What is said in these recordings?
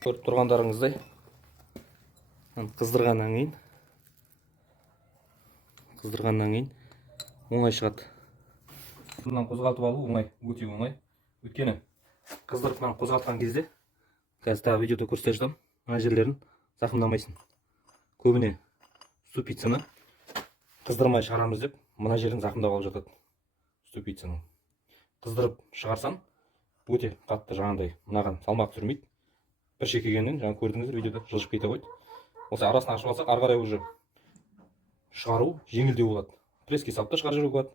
Көріп тұрғандарыңыздай қыздырғаннан кейін оңай шығады. Бұдан қозғалтып алу оңай, өте оңай. Өйткені қыздырып қозғалтқан кезде, қазір тағы видеода көрсетіп жатырмын, мына жерлерін зақымдамайсың. Көбіне ступицаны қыздырмай шығарамыз деп, мына жерін зақымдап алып жатады. Ступицаны қыздырып шығарсам, өте қатты жаңағыдай мынаған салмақ түсірмейді. Bir шекегеннен, жаңа көрдіңіздер, видеода жылжып кете қойды. Осы арасын ашып алсақ, ары қарай уже шығару жеңілдеу болады. Пресске салып та шығарып жіберуге болады.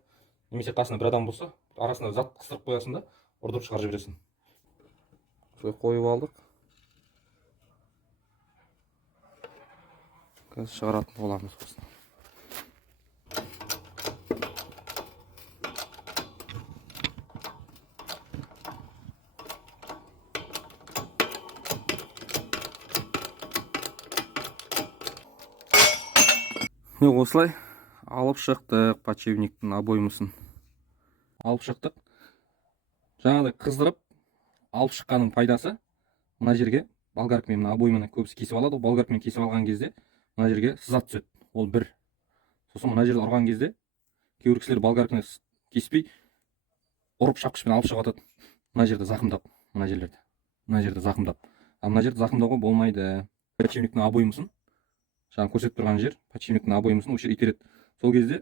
Немесе қасында бір адам болса, арасына зат қыстырып қоясың да, ұрдырып шығарып жібересің. Осылай қойып алдық. Қазір шығаратын боламыз осыны. Осылай алып шықтық подшипниктің обоймасын. Алып шықтық. Жаңағыдай қыздырып алып шыққанның пайдасы, мына жерге болгаркамен мына обойманы көбісі кесіп алады. Болгаркамен кесіп алған кезде мына жерге сызат түседі. Ол бір. Сосын мына жерде ұрған кезде кейбір кісілер болгарканы кеспей ұрып шапқышпен алып шығып жатады. Мына жерді зақымдап, мына жерлерді. Мына жерді зақымдап. Ал мына жерді зақымдауға болмайды. Подшипниктің обоймасын жаңа көрсетіп тұрған жер, подшипниктің обоймасын осы жер итереді. Сол кезде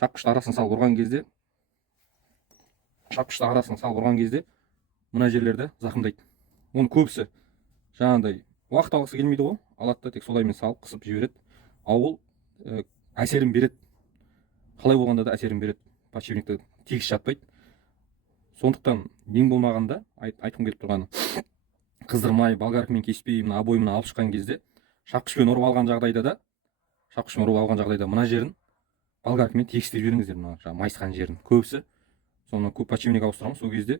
шапқышты арасын салып ұрған кезде, мына жерлерді зақымдайды. Оны көбісі жаңағыдай уақыт алғысы келмейді ғой, алады да тек солаймен салып қысып жібереді. Ал ол әсерін береді. Қалай болғанда да әсерін береді. Подшипникті тегіс жатпайды. Сондықтан ең болмағанда айтқым келіп тұрғаны, қыздырмай, болгаркамен кеспей, мына обойманы алып шыққан кезде шапқышпен ұрып алған жағдайда мына жерін болгаркамен тегістеп жіберіңіздер, мына майысқан жерін. Көбісі соны көп подшипник ауыстырамыз, сол кезде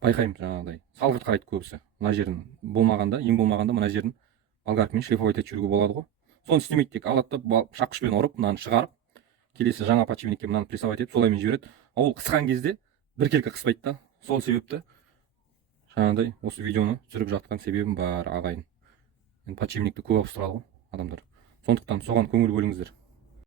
байқаймын, жаңағыдай салғырт қарайды көбісі. Мына жерін болмағанда, ең болмағанда мына жерін болгаркамен шлифовать етіп жүруге болады ғой. Соны істемейді, тек алады да шапқышпен ұрып, мынаны шығарып, келесі жаңа подшипникке мынаны прессовать етіп, солаймен жібереді. Ол қысқан кезде біркелкі қыспайды да. Сол себепті жаңағыдай осы видеоны түсіріп жатқан себебім бар, ағайын. Подшипникті көп ауыстырады ғой адамдар. Сондықтан соған көңіл бөліңіздер.